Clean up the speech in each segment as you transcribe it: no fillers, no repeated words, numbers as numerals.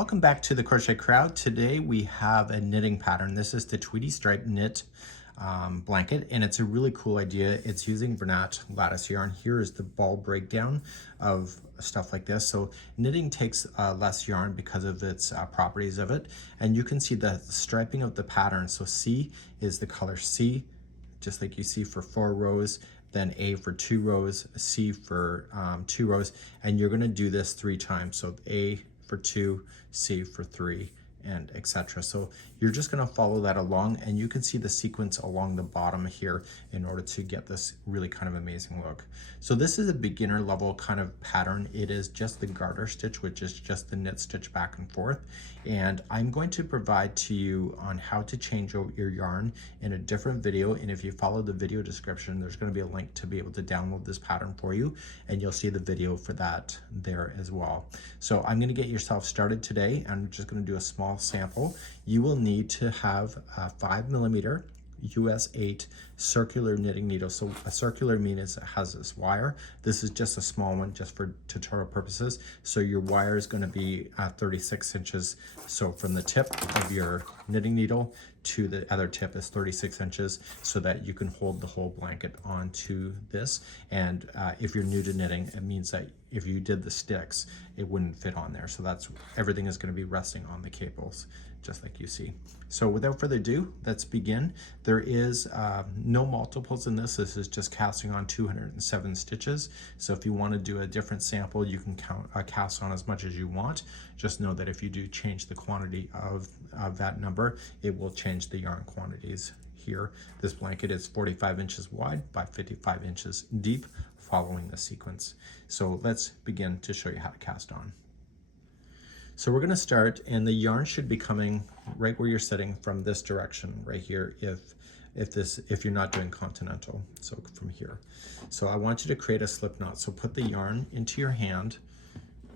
Welcome back to the Crochet Crowd. Today we have a knitting pattern. This is the Tweedy Stripe Knit blanket, and it's a really cool idea. It's using Bernat Lattice yarn. Here is the ball breakdown of stuff like this. So knitting takes less yarn because of its properties of it, and you can see the striping of the pattern. So C is the color C, just like you see for 4 rows, then A for 2 rows, C for 2 rows, and you're going to do this 3 times. So A for 2, C for 3, and etc. So you're just going to follow that along, and you can see the sequence along the bottom here in order to get this really kind of amazing look. So this is a beginner level kind of pattern. It is just the garter stitch, which is just the knit stitch back and forth, and I'm going to provide to you on how to change out your yarn in a different video, and if you follow the video description, there's going to be a link to be able to download this pattern for you, and you'll see the video for that there as well. So I'm going to get yourself started today. I'm just going to do a small sample. You will need to have a 5mm US 8 circular knitting needle. So a circular means it has this wire. This is just a small one just for tutorial purposes. So your wire is going to be 36 inches. So from the tip of your knitting needle to the other tip is 36 inches so that you can hold the whole blanket onto this. And if you're new to knitting, it means that if you did the sticks, it wouldn't fit on there. So that's everything is going to be resting on the cables, just like you see. So without further ado, let's begin. There is no multiples in this. This is just casting on 207 stitches. So if you want to do a different sample, you can cast on as much as you want. Just know that if you do change the quantity of that number, it will change the yarn quantities here. This blanket is 45 inches wide by 55 inches deep, following the sequence. So let's begin to show you how to cast on. So we're going to start, and the yarn should be coming right where you're sitting from this direction right here if you're not doing continental, so from here. So I want you to create a slip knot. So put the yarn into your hand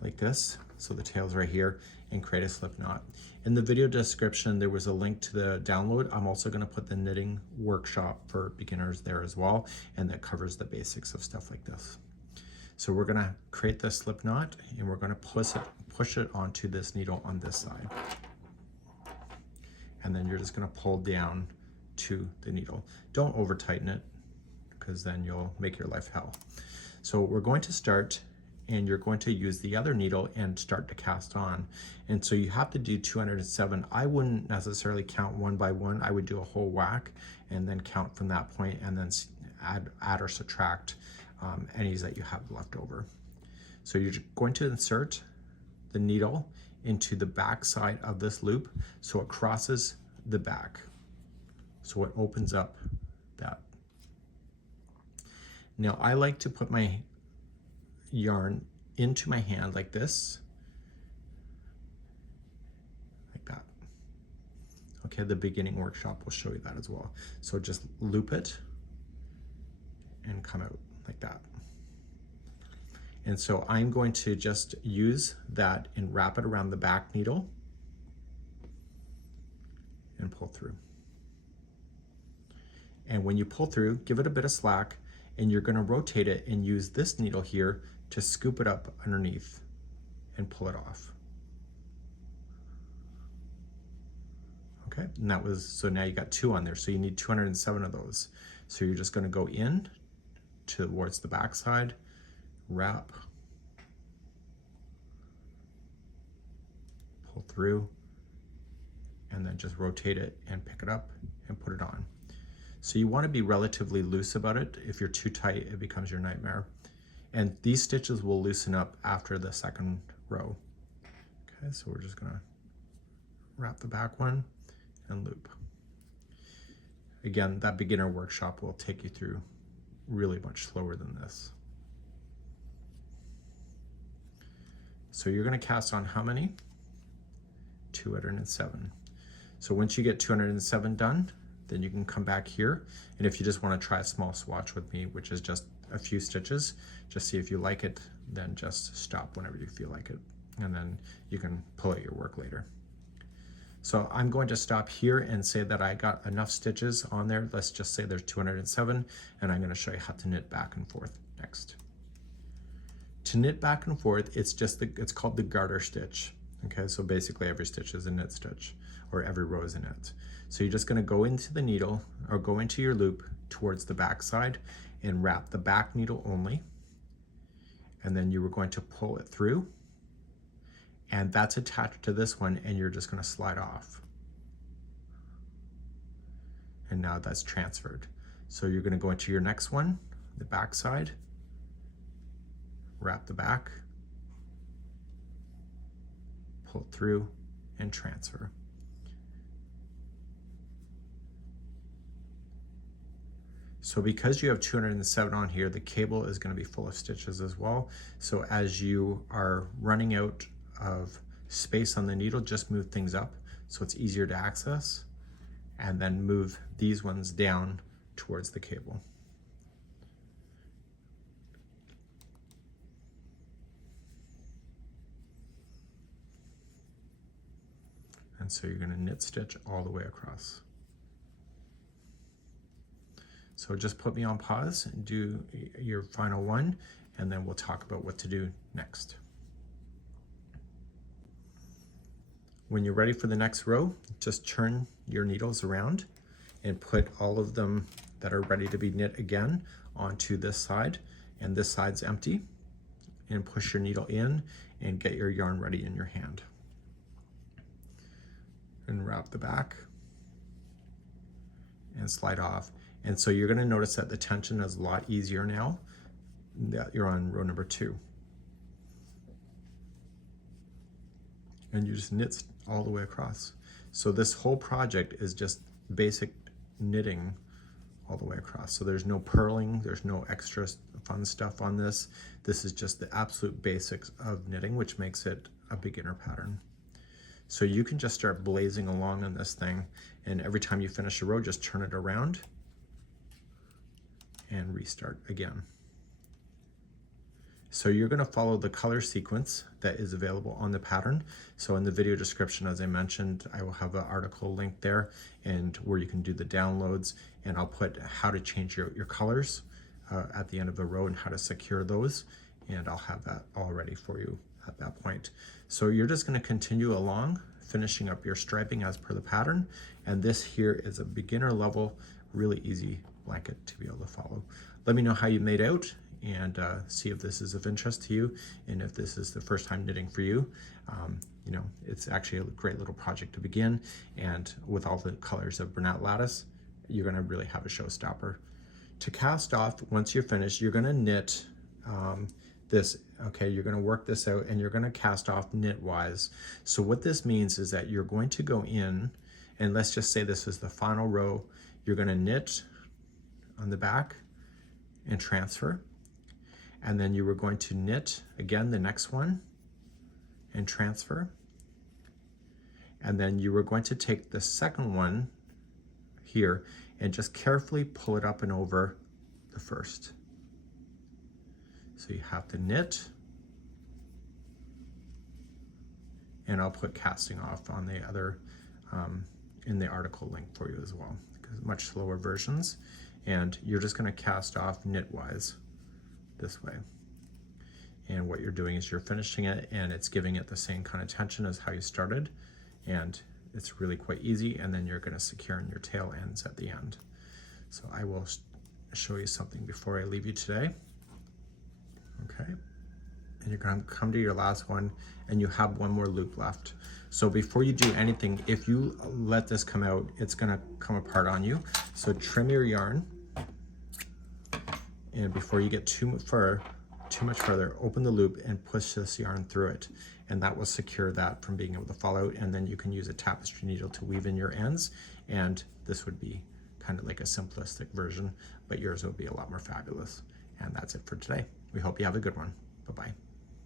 like this, so the tail's right here, and create a slip knot. In the video description there was a link to the download. I'm also going to put the knitting workshop for beginners there as well, and that covers the basics of stuff like this. So we're going to create the slip knot, and we're going to push it onto this needle on this side. And then you're just going to pull down to the needle. Don't over tighten it, because then you'll make your life hell. So we're going to start, and you're going to use the other needle and start to cast on. And so you have to do 207. I wouldn't necessarily count one by one. I would do a whole whack and then count from that point, and then add or subtract any that you have left over. So you're going to insert the needle into the back side of this loop so it crosses the back, so it opens up that. Now I like to put my yarn into my hand like this, like that. Okay, the beginning workshop will show you that as well. So just loop it and come out like that. And so I'm going to just use that and wrap it around the back needle and pull through. And when you pull through, give it a bit of slack, and you're going to rotate it and use this needle here to scoop it up underneath and pull it off. Okay, and that was, so now you got 2 on there, so you need 207 of those. So you're just going to go in towards the back side, wrap, pull through, and then just rotate it and pick it up and put it on. So you want to be relatively loose about it. If you're too tight, it becomes your nightmare. And these stitches will loosen up after the second row. Okay, so we're just gonna wrap the back one and loop. Again, that beginner workshop will take you through really much slower than this. So you're going to cast on how many? 207. So once you get 207 done, then you can come back here, and if you just want to try a small swatch with me, which is just a few stitches, just see if you like it, then just stop whenever you feel like it, and then you can pull out your work later. So I'm going to stop here and say that I got enough stitches on there. Let's just say there's 207, and I'm going to show you how to knit back and forth next. To knit back and forth, it's called the garter stitch. Okay, so basically every stitch is a knit stitch, or every row is a knit. So you're just going to go into the needle, or go into your loop towards the back side and wrap the back needle only, and then you were going to pull it through, and that's attached to this one, and you're just going to slide off. And now that's transferred. So you're going to go into your next one, the back side, wrap the back, pull it through, and transfer. So because you have 207 on here, the cable is going to be full of stitches as well. So as you are running out of space on the needle, just move things up so it's easier to access, and then move these ones down towards the cable. And so you're going to knit stitch all the way across. So just put me on pause and do your final one, and then we'll talk about what to do next. When you're ready for the next row, just turn your needles around and put all of them that are ready to be knit again onto this side, and this side's empty, and push your needle in and get your yarn ready in your hand. And wrap the back and slide off. And so you're going to notice that the tension is a lot easier now that you're on row number 2. And you just knit all the way across. So this whole project is just basic knitting all the way across. So there's no purling, there's no extra fun stuff on this. This is just the absolute basics of knitting, which makes it a beginner pattern. So you can just start blazing along on this thing, and every time you finish a row, just turn it around and restart again. So you're going to follow the color sequence that is available on the pattern. So in the video description, as I mentioned, I will have an article link there, and where you can do the downloads, and I'll put how to change your colors at the end of the row and how to secure those, and I'll have that all ready for you at that point. So you're just going to continue along, finishing up your striping as per the pattern, and this here is a beginner level, really easy blanket to be able to follow. Let me know how you made out, and see if this is of interest to you, and if this is the first time knitting for you. You know, it's actually a great little project to begin, and with all the colors of Bernat Lattice, you're going to really have a showstopper. To cast off, once you're finished, you're going to knit this. Okay, you're going to work this out, and you're going to cast off knitwise. So what this means is that you're going to go in, and let's just say this is the final row. You're going to knit on the back and transfer, and then you were going to knit again the next one and transfer, and then you were going to take the second one here and just carefully pull it up and over the first. So you have to knit, and I'll put casting off on the other in the article link for you as well, because much slower versions. And you're just going to cast off knitwise this way. And what you're doing is you're finishing it, and it's giving it the same kind of tension as how you started, and it's really quite easy. And then you're going to secure in your tail ends at the end. So I will show you something before I leave you today. Okay, and you're going to come to your last one, and you have one more loop left. So before you do anything, if you let this come out, it's going to come apart on you. So trim your yarn, and before you get too much further, open the loop and push this yarn through it, and that will secure that from being able to fall out. And then you can use a tapestry needle to weave in your ends, and this would be kind of like a simplistic version, but yours will be a lot more fabulous. And that's it for today. We hope you have a good one. Bye-bye.